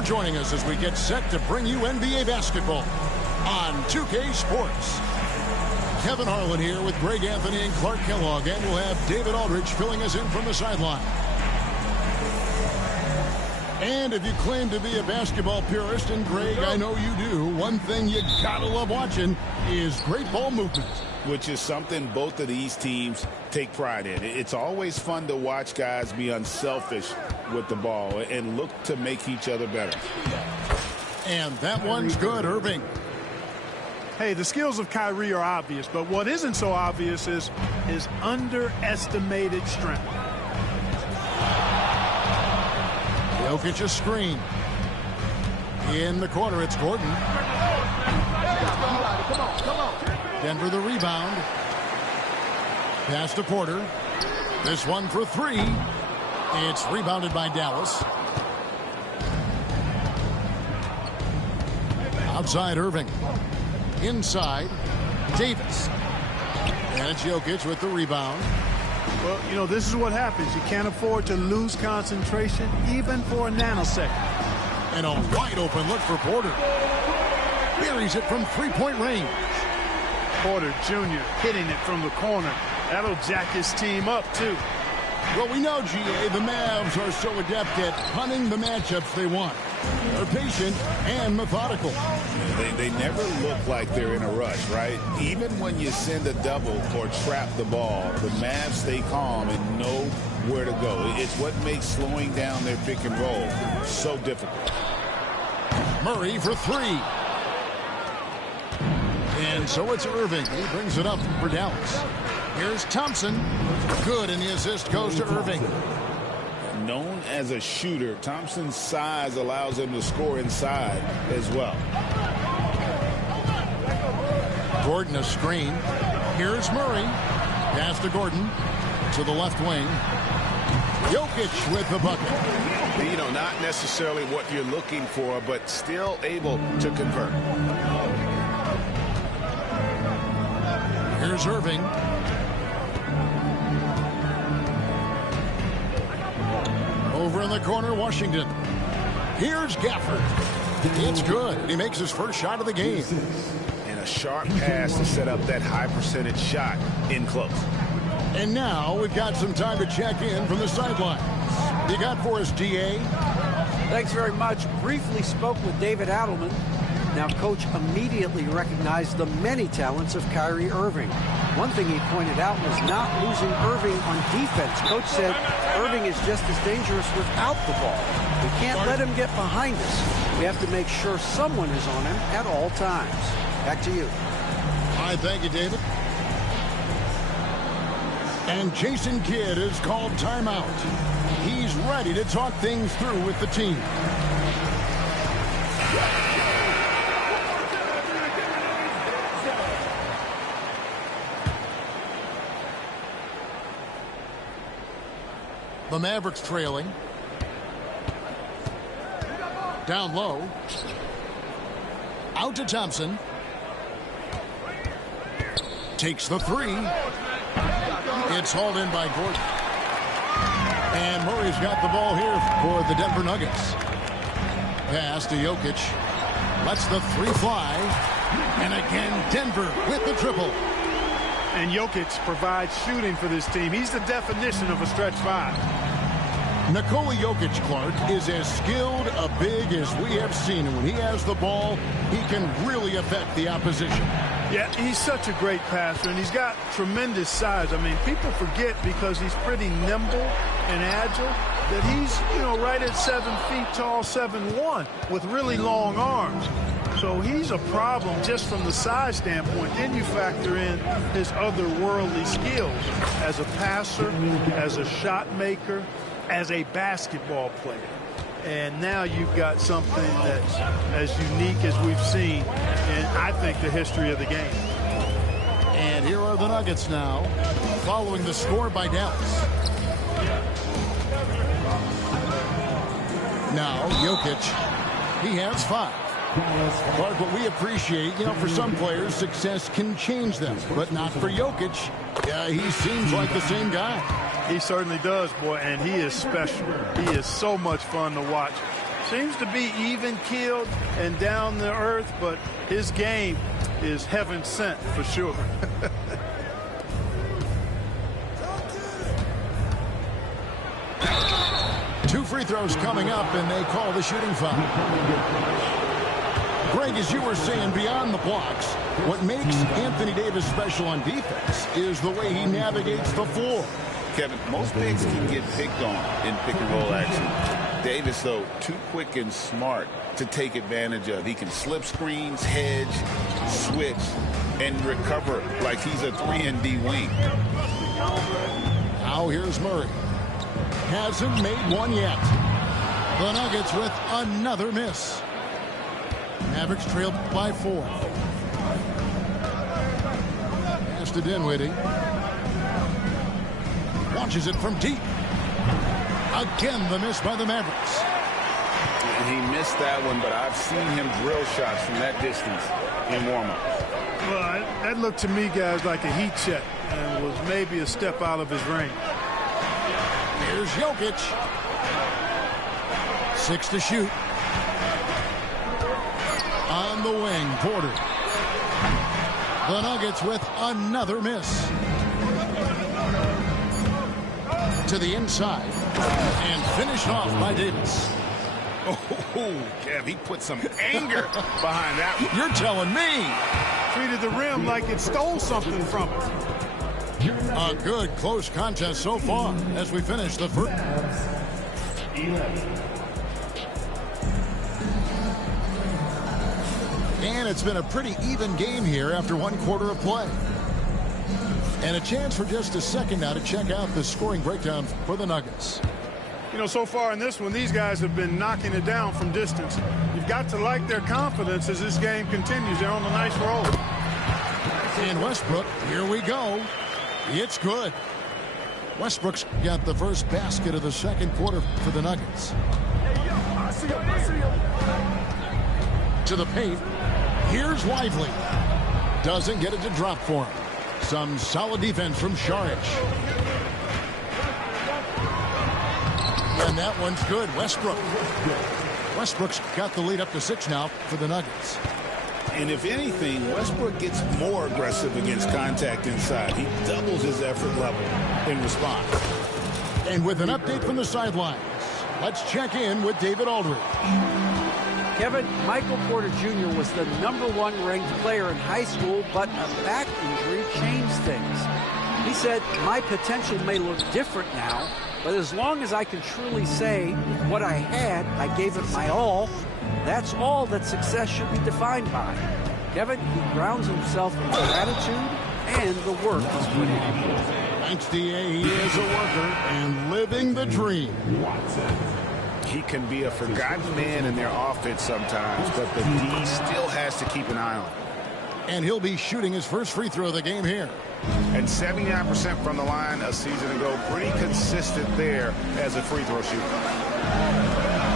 for joining us as we get set to bring you NBA basketball on 2K Sports. Kevin Harlan here with Greg Anthony and Clark Kellogg, and we'll have David Aldridge filling us in from the sideline. And if you claim to be a basketball purist, and Greg, I know you do, one thing you gotta love watching is great ball movement. Which is something both of these teams take pride in. It's always fun to watch guys be unselfish with the ball and look to make each other better. And that one's good, Irving. Hey, the skills of Kyrie are obvious, but what isn't so obvious is his underestimated strength. Jokic's screen. In the corner, it's Gordon. Denver the rebound. Pass to Porter. This one for three. It's rebounded by Dallas. Outside Irving. Inside Davis. And it's Jokic with the rebound. Well, you know, this is what happens. You can't afford to lose concentration even for a nanosecond. And a wide open look for Porter. Buries it from three-point range. Porter Jr. hitting it from the corner. That'll jack his team up, too. Well, we know, GA, the Mavs are so adept at hunting the matchups they want. They're patient and methodical. They never look like they're in a rush, right? Even when you send a double or trap the ball, the Mavs stay calm and know where to go. It's what makes slowing down their pick and roll so difficult. Murray for three. And so it's Irving. He brings it up for Dallas. Here's Thompson. Good, and the assist goes to Irving. Known as a shooter, Thompson's size allows him to score inside as well. Gordon a screen. Here's Murray. Pass to Gordon to the left wing. Jokic with the bucket. You know, not necessarily what you're looking for, but still able to convert. Here's Irving. Over in the corner, Washington. Here's Gafford. It's good. He makes his first shot of the game. And a sharp pass to set up that high percentage shot in close. And now we've got some time to check in from the sidelines. You got for us, DA? Thanks very much. Briefly spoke with David Adelman. Now, Coach immediately recognized the many talents of Kyrie Irving. One thing he pointed out was not losing Irving on defense. Coach said Irving is just as dangerous without the ball. We can't let him get behind us. We have to make sure someone is on him at all times. Back to you. All right, thank you, David. And Jason Kidd is called timeout. He's ready to talk things through with the team. The Mavericks trailing. Down low. Out to Thompson. Takes the three. It's hauled in by Gordon. And Murray's got the ball here for the Denver Nuggets. Pass to Jokic. Lets the three fly. And again, Denver with the triple. And Jokic provides shooting for this team. He's the definition of a stretch five. Nikola Jokic, Clark, is as skilled a big as we have seen. And when he has the ball, he can really affect the opposition. Yeah, he's such a great passer, and he's got tremendous size. I mean, people forget because he's pretty nimble and agile that he's, you know, right at 7 feet tall, 7'1", with really long arms. So he's a problem just from the size standpoint. Then you factor in his otherworldly skills as a passer, as a shot maker, as a basketball player. And now you've got something that's as unique as we've seen in, I think, the history of the game. And here are the Nuggets now, following the score by Dallas. Now, Jokic, he has 5. Clark, what we appreciate, you know, for some players, success can change them, but not for Jokic. He seems like the same guy. He certainly does, boy, and he is special. He is so much fun to watch. Seems to be even-keeled and down to earth, but his game is heaven sent for sure. 2 free throws coming up, and they call the shooting foul. Greg, as you were saying, beyond the blocks, what makes Anthony Davis special on defense is the way he navigates the floor. Kevin, most bigs can get picked on in pick-and-roll action. Davis, though, too quick and smart to take advantage of. He can slip screens, hedge, switch, and recover like he's a 3-and-D wing. Now here's Murray. Hasn't made one yet. The Nuggets with another miss. Mavericks trailed by 4. Pass to Dinwiddie. Launches it from deep. Again, the miss by the Mavericks. He missed that one, but I've seen him drill shots from that distance in warm-up. Well, that looked to me, guys, like a heat check and was maybe a step out of his range. Here's Jokic. 6 to shoot. On the wing, Porter. The Nuggets with another miss. To the inside. And finished off by Davis. Oh, Kev, he put some anger behind that one. You're telling me. Treated the rim like it stole something from him. A good close contest so far as we finish the first. And it's been a pretty even game here after 1 quarter of play. And a chance for just a second now to check out the scoring breakdown for the Nuggets. You know, so far in this one, these guys have been knocking it down from distance. You've got to like their confidence as this game continues. They're on a nice roll. And Westbrook, here we go. It's good. Westbrook's got the first basket of the second quarter for the Nuggets. To the paint. Here's Lively. Doesn't get it to drop for him. Some solid defense from Šarić. And that one's good. Westbrook's got the lead up to 6 now for the Nuggets. And if anything, Westbrook gets more aggressive against contact inside. He doubles his effort level in response. And with an update from the sidelines, let's check in with David Aldridge. Kevin, Michael Porter Jr. was the #1 ranked player in high school, but a back injury changed things. He said, "My potential may look different now, but as long as I can truly say what I had, I gave it my all. That's all that success should be defined by." Kevin, he grounds himself in gratitude and the work he's put in. Thanks, D.A. He is a worker and living the dream. He can be a forgotten man in their offense sometimes, but the D still has to keep an eye on him. And he'll be shooting his first free throw of the game here. And 79% from the line a season ago. Pretty consistent there as a free throw shooter.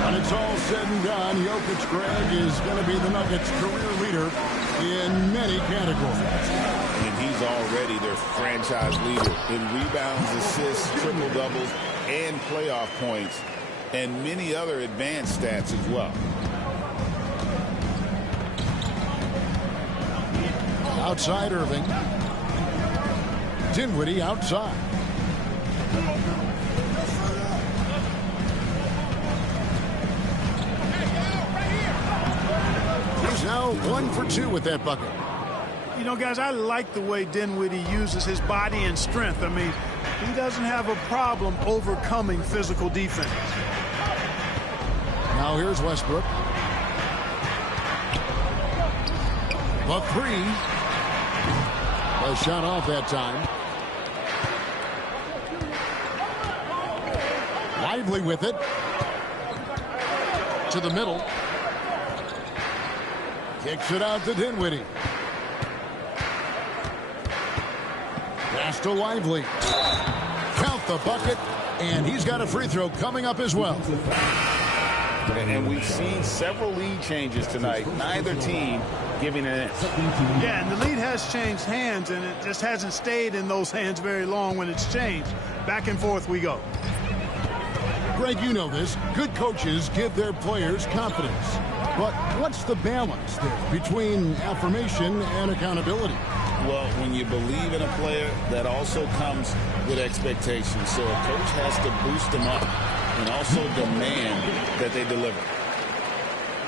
When it's all said and done, Jokic, Greg, is going to be the Nuggets' career leader in many categories. And he's already their franchise leader in rebounds, assists, triple-doubles, and playoff points, and many other advanced stats as well. Outside Irving. Dinwiddie outside. He's now 1 for 2 with that bucket. You know, guys, I like the way Dinwiddie uses his body and strength. I mean, he doesn't have a problem overcoming physical defense. Now here's Westbrook. The 3. A shot off that time. Lively with it. To the middle. Kicks it out to Dinwiddie. Pass to Lively. Count the bucket. And he's got a free throw coming up as well. And we've seen several lead changes tonight. Neither team giving an inch. Yeah, and the lead has changed hands, and it just hasn't stayed in those hands very long when it's changed. Back and forth we go. Greg, you know this. Good coaches give their players confidence. But what's the balance there between affirmation and accountability? Well, when you believe in a player, that also comes with expectations. So a coach has to boost them up and also demand that they deliver.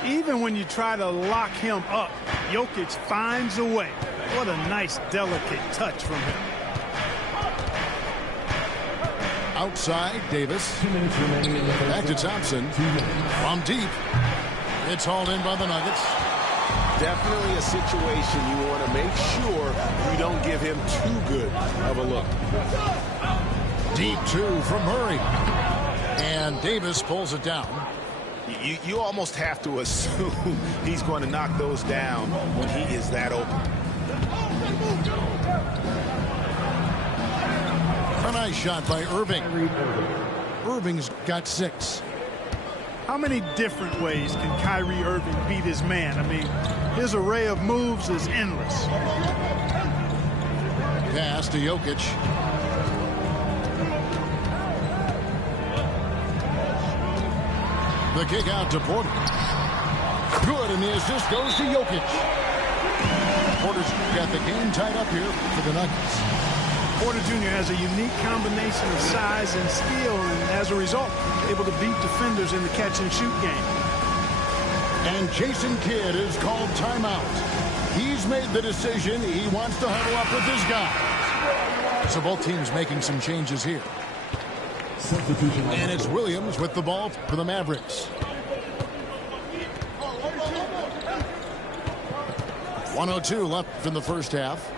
Even when you try to lock him up, Jokic finds a way. What a nice, delicate touch from him. Outside, Davis. Back to Thompson. From deep. It's hauled in by the Nuggets. Definitely a situation you want to make sure you don't give him too good of a look. Deep two from Murray. And Davis pulls it down. You almost have to assume he's going to knock those down when he is that open. A nice shot by Irving. Irving's got 6. How many different ways can Kyrie Irving beat his man? I mean, his array of moves is endless. Pass to Jokic. The kick out to Porter. Good, and the assist goes to Jokic. Porter's got the game tied up here for the Nuggets. Porter Jr. has a unique combination of size and skill, and as a result, able to beat defenders in the catch-and-shoot game. And Jason Kidd is called timeout. He's made the decision. He wants to huddle up with his guys. So both teams making some changes here. And it's Williams with the ball for the Mavericks. 1:02 left in the first half.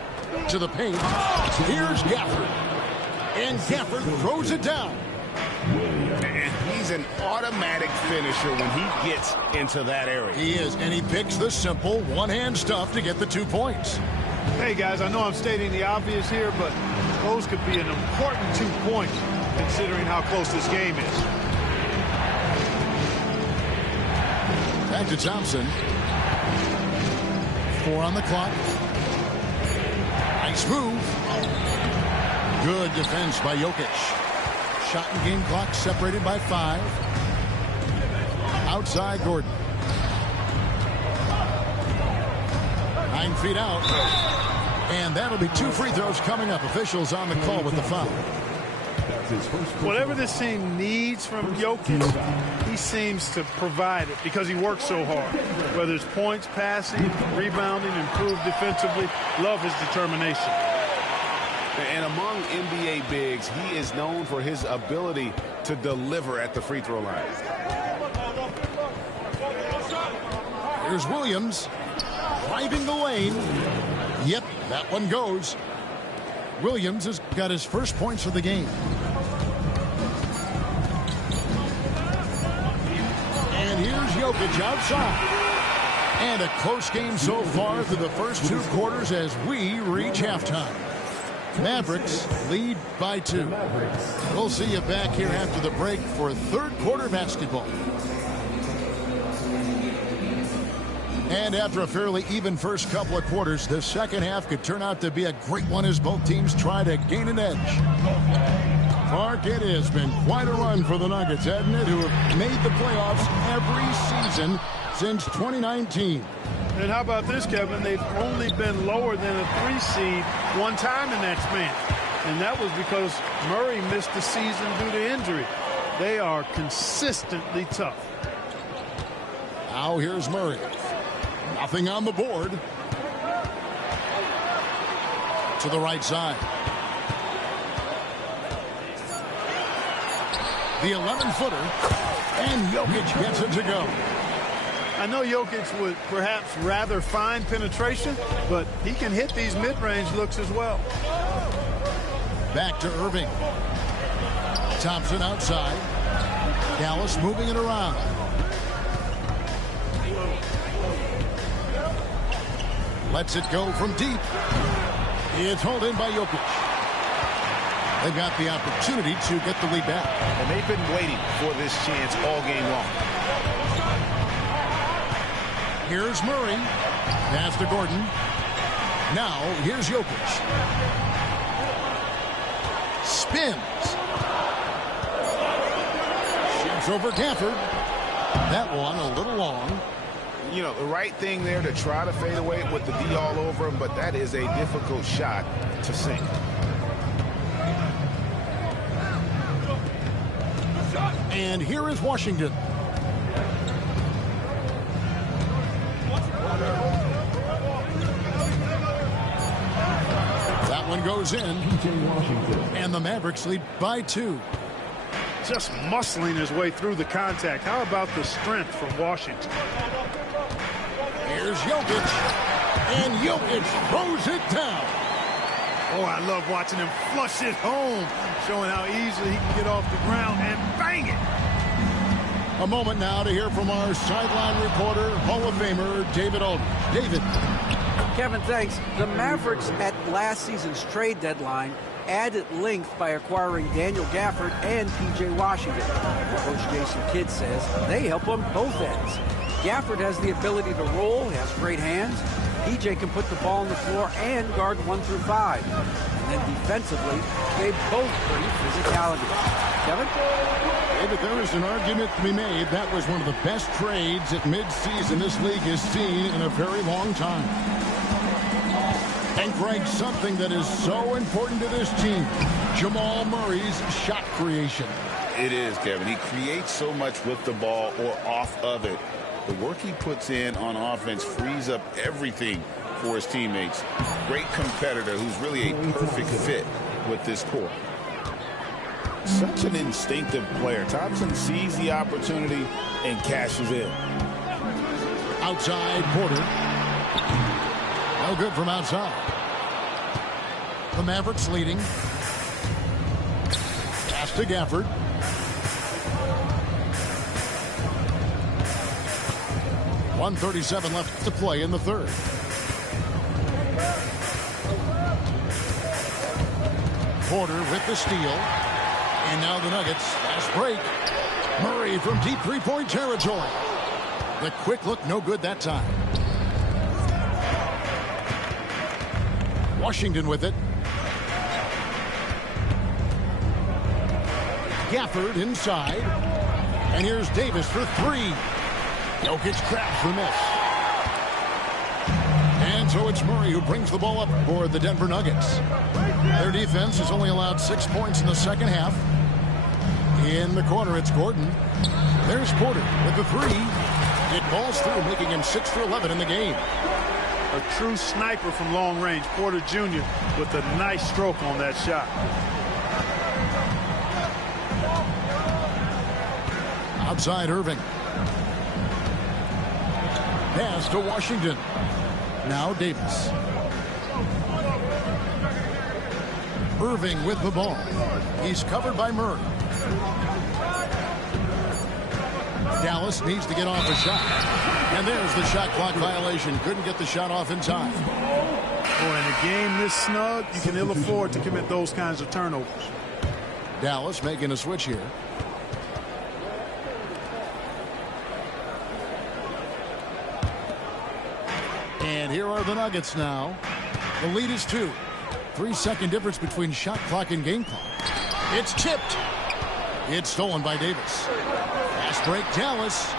To the paint. Here's Gafford. And Gafford throws it down. And he's an automatic finisher when he gets into that area. He is, and he picks the simple one-hand stuff to get the 2 points. Hey, guys, I know I'm stating the obvious here, but those could be an important 2 points considering how close this game is. Back to Thompson. 4 on the clock. Nice move. Good defense by Jokic. Shot and game clock separated by 5. Outside Gordon. 9 feet out. And that'll be 2 free throws coming up. Officials on the call with the foul. Whatever this team needs from Jokic, he seems to provide it because he works so hard. Whether it's points, passing, rebounding, improved defensively, love his determination. And among NBA bigs, he is known for his ability to deliver at the free throw line. Here's Williams driving the lane. Yep, that one goes. Williams has got his first points of the game. And here's Jokic outside. And a close game so far through the first 2 quarters as we reach halftime. Mavericks lead by 2. We'll see you back here after the break for third quarter basketball. And after a fairly even first couple of quarters, the second half could turn out to be a great one as both teams try to gain an edge. Mark, it has been quite a run for the Nuggets, hasn't it, who have made the playoffs every season since 2019. And how about this, Kevin? They've only been lower than a 3 seed one time in that span. And that was because Murray missed the season due to injury. They are consistently tough. Now here's Murray. Nothing on the board. To the right side. The 11-footer. And Jokic gets it to go. I know Jokic would perhaps rather find penetration, but he can hit these mid-range looks as well. Back to Irving. Thompson outside. Dallas moving it around. Lets it go from deep. It's hauled in by Jokic. They've got the opportunity to get the lead back. And they've been waiting for this chance all game long. Here's Murray. Pass to Gordon. Now, here's Jokic. Spins. Pass over Gafford. That one a little long. You know, the right thing there to try to fade away with the D all over him, but that is a difficult shot to sink. And here is Washington. That one goes in. And the Mavericks lead by 2. Just muscling his way through the contact. How about the strength from Washington? Here's Jokic. And Jokic throws it down. Oh, I love watching him flush it home, showing how easily he can get off the ground and bang it. A moment now to hear from our sideline reporter, Hall of Famer David Aldridge. David. Kevin, thanks. The Mavericks at last season's trade deadline added length by acquiring Daniel Gafford and P.J. Washington. Coach Jason Kidd says they help on both ends. Gafford has the ability to roll, he has great hands. P.J. can put the ball on the floor and guard 1 through 5. And then defensively, they both bring physicality. Kevin? David, there is an argument to be made. That was one of the best trades at midseason this league has seen in a very long time. And Greg, something that is so important to this team, Jamal Murray's shot creation. It is, Kevin. He creates so much with the ball or off of it. The work he puts in on offense frees up everything for his teammates. Great competitor who's really a perfect fit with this core. Such an instinctive player. Thompson sees the opportunity and cashes in. Outside Porter. No good from outside. The Mavericks leading. Pass to Gafford. .137 left to play in the third. Porter with the steal. And now the Nuggets. Fast break. Murray from deep three-point territory. The quick look, no good that time. Washington with it. Gafford inside. And here's Davis for 3. Jokic grabs the miss. And so it's Murray who brings the ball up for the Denver Nuggets. Their defense has only allowed 6 points in the second half. In the corner, it's Gordon. There's Porter with the 3. It falls through, making him 6 for 11 in the game. A true sniper from long range, Porter Jr. with a nice stroke on that shot. Outside Irving. Pass to Washington. Now Davis. Irving with the ball. He's covered by Murray. Dallas needs to get off a shot. And there's the shot clock violation. Couldn't get the shot off in time. Boy, in a game this snug, you can ill afford to commit those kinds of turnovers. Dallas making a switch here. And here are the Nuggets now. The lead is 2. 3-second difference between shot clock and game clock. It's tipped. It's stolen by Davis. Fast break, Dallas.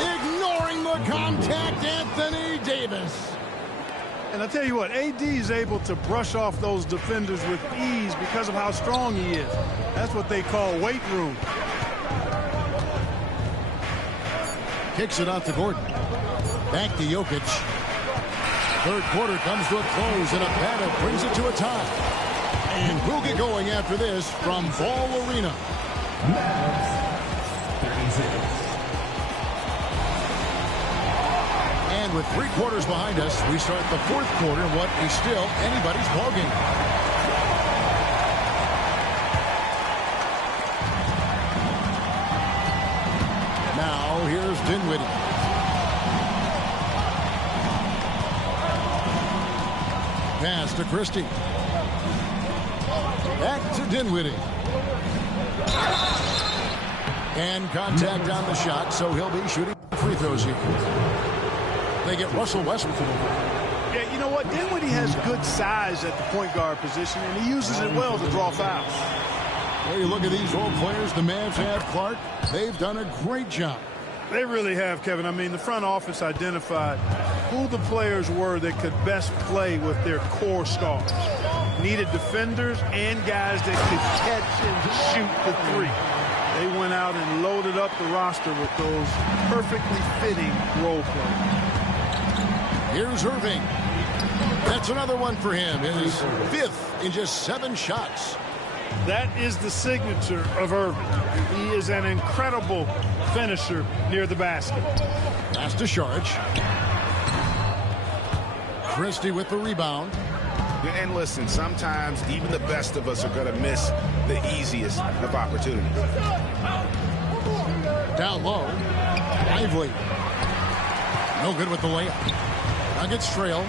Ignoring the contact, Anthony Davis. And I tell you what, AD is able to brush off those defenders with ease because of how strong he is. That's what they call weight room. Kicks it out to Gordon. Back to Jokic. Third quarter comes to a close, and a battle brings it to a tie. And we'll get going after this from Ball Arena. And with 3 quarters behind us, we start the fourth quarter, what is still anybody's ballgame. Now here's Dinwiddie. Pass to Christie. Back to Dinwiddie. And contact on the shot, so he'll be shooting free throws here. They get Russell Westbrook. Yeah, you know what? Dinwiddie has good size at the point guard position, and he uses it well to draw fouls. Well, you look at these role players the Mavs have, Clark. They've done a great job. They really have, Kevin. I mean, the front office identified who the players were that could best play with their core stars. Needed defenders and guys that could catch and shoot the three. They went out and loaded up the roster with those perfectly fitting role players. Here's Irving. That's another one for him. His 5th in just 7 shots. That is the signature of Irving. He is an incredible finisher near the basket. Pass to Saric. Christie with the rebound. And listen, sometimes even the best of us are going to miss the easiest of opportunities. Down low. Lively. No good with the layup. Nuggets trail.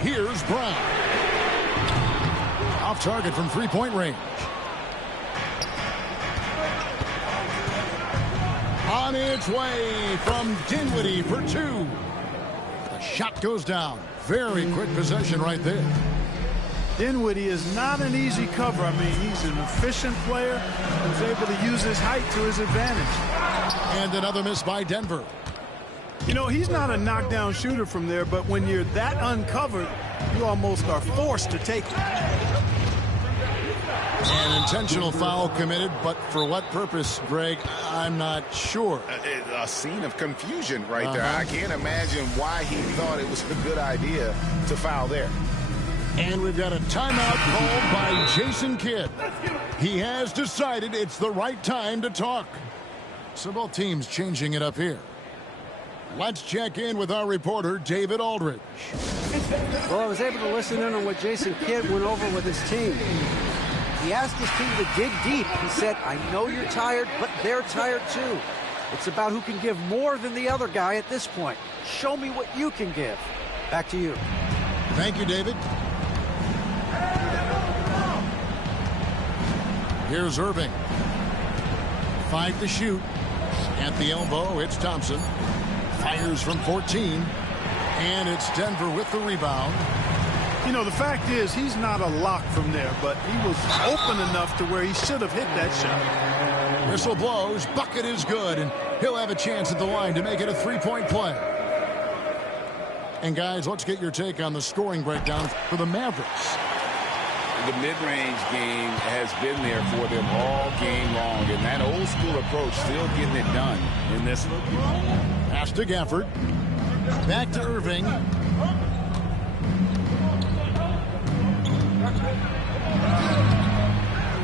Here's Brown. Off target from three-point range. On its way from Dinwiddie for 2. The shot goes down. Very quick possession right there. Dinwiddie is not an easy cover. I mean, he's an efficient player who's able to use his height to his advantage. And another miss by Denver. You know, he's not a knockdown shooter from there, but when you're that uncovered, you almost are forced to take it. An intentional foul committed, but for what purpose, Greg, I'm not sure. A scene of confusion right there. I can't imagine why he thought it was a good idea to foul there. And we've got a timeout called by Jason Kidd. He has decided it's the right time to talk. So both teams changing it up here. Let's check in with our reporter, David Aldridge. Well, I was able to listen in on what Jason Kidd went over with his team. He asked his team to dig deep. He said, I know you're tired, but they're tired too. It's about who can give more than the other guy at this point. Show me what you can give. Back to you. Thank you, David. Here's Irving. 5 to shoot. At the elbow, it's Thompson. Fires from 14. And it's Denver with the rebound. You know, the fact is he's not a lock from there, but he was open enough to where he should have hit that shot. Whistle blows. Bucket is good, and he'll have a chance at the line to make it a three-point play. And, guys, let's get your take on the scoring breakdown for the Mavericks. The mid-range game has been there for them all game long, and that old-school approach still getting it done in this one. Pass to Gafford. Back to Irving.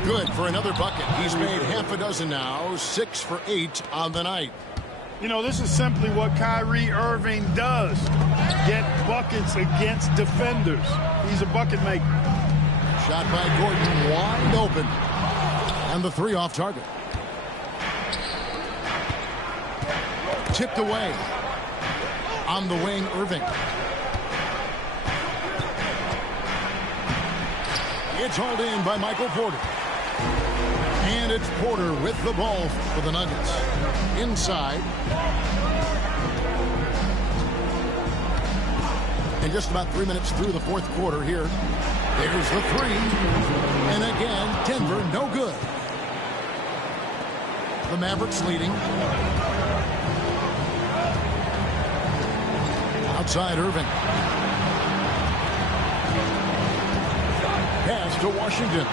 Good for another bucket. He's made half a dozen now, 6 for 8 on the night. You know, this is simply what Kyrie Irving does. Get buckets against defenders. He's a bucket maker. Shot by Gordon, wide open. And the 3 off target. Tipped away. On the wing, Irving. It's hauled in by Michael Porter. And it's Porter with the ball for the Nuggets. Inside. And just about 3 minutes through the fourth quarter here. There's the 3. And again, Denver no good. The Mavericks leading. Outside Irving. Pass to Washington.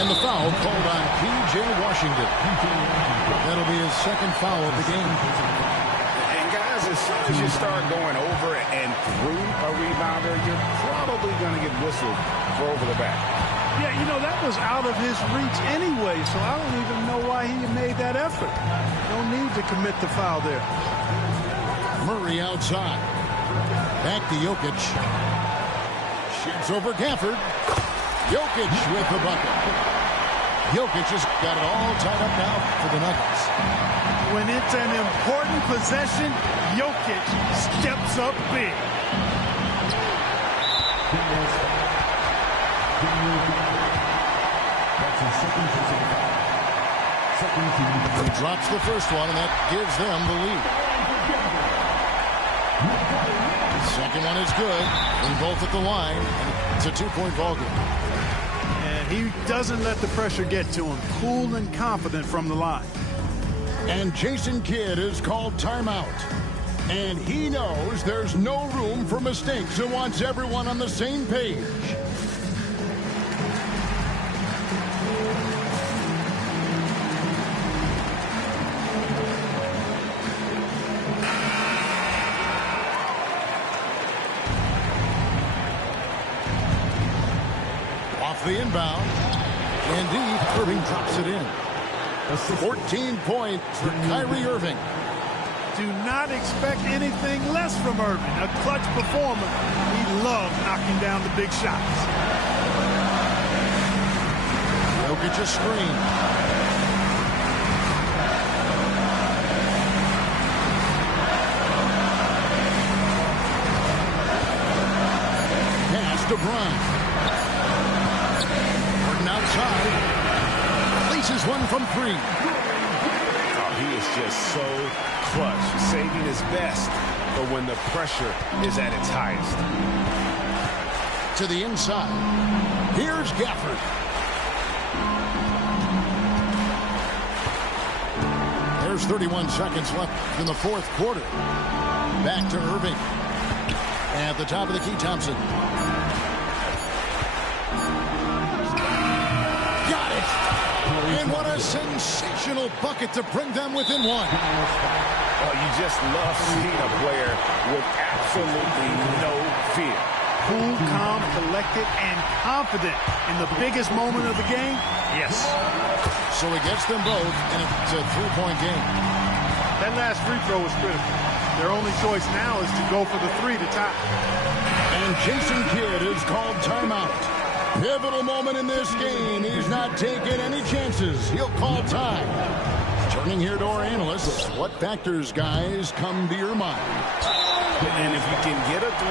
And the foul called on P.J. Washington. That'll be his second foul of the game. And guys, as soon as you start going over and through a rebounder, you're probably going to get whistled for over the back. Yeah, you know, that was out of his reach anyway, so I don't even know why he made that effort. No need to commit the foul there. Murray outside. Back to Jokic. Shoots over Gafford. Jokic with the bucket. Jokic has got it all tied up now for the Nuggets. When it's an important possession, Jokic steps up big. He drops the first one, and that gives them the lead. Second one is good. And both at the line. And it's a 2-point ball game. And he doesn't let the pressure get to him. Cool and confident from the line. And Jason Kidd is called timeout. And he knows there's no room for mistakes and wants everyone on the same page. Off the inbound. And deep, Irving drops it in. 14 points for Kyrie Irving. Do not expect anything less from Irving. A clutch performer. He loves knocking down the big shots. Jokic a screen. Pass to Bryant. Gordon outside. Places one from 3. Oh, he is just so clutch, saving his best for when the pressure is at its highest. To the inside. Here's Gafford. There's 31 seconds left in the fourth quarter. Back to Irving. At the top of the key, Thompson. Got it! And what a sensational bucket to bring them within 1. Oh, you just love seeing a player with absolutely no fear. Cool, calm, collected, and confident in the biggest moment of the game. Yes. So he gets them both, and it's a 3-point game. That last free throw was critical. Their only choice now is to go for the 3 to tie. And Jason Kidd is called timeout. Pivotal moment in this game. He's not taking any chances. He'll call time. Turning here to our analysts. What factors, guys, come to your mind? And if you can get a 3,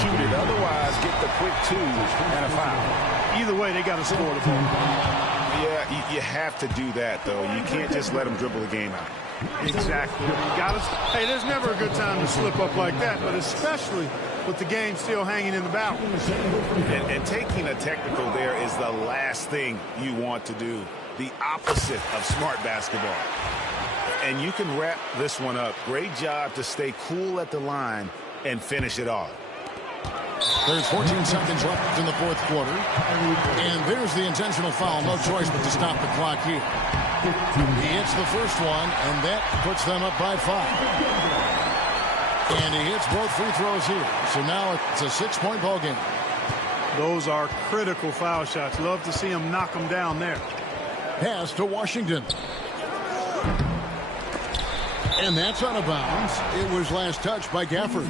shoot it. Otherwise, get the quick 2 and a foul. Either way, they got to score the ball. Yeah, you have to do that, though. You can't just let them dribble the game out. Exactly. Hey, there's never a good time to slip up like that, but especially with the game still hanging in the balance. And taking a technical there is the last thing you want to do. The opposite of smart basketball. And you can wrap this one up. Great job to stay cool at the line and finish it off. There's 14 seconds left in the fourth quarter. And there's the intentional foul. No choice but to stop the clock here. He hits the first one, and that puts them up by 5. And he hits both free throws here. So now it's a 6-point ball game. Those are critical foul shots. Love to see him knock them down there. Pass to Washington. And that's out of bounds. It was last touched by Gafford.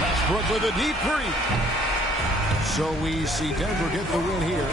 Westbrook with a deep 3. So we see Denver get the win here.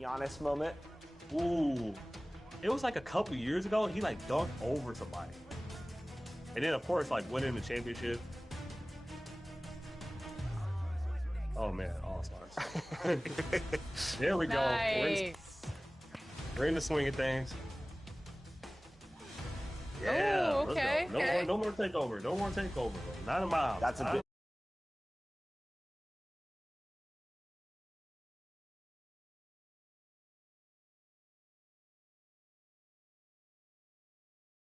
Giannis moment. Ooh. It was like a couple years ago, he like dunked over somebody. And then of course like winning the championship. Oh man, All-Stars. There we go. Nice. We're in the swing of things. Yeah. Ooh, okay, let's go. okay. No more takeover. No more takeover. Not a mile. That's a big.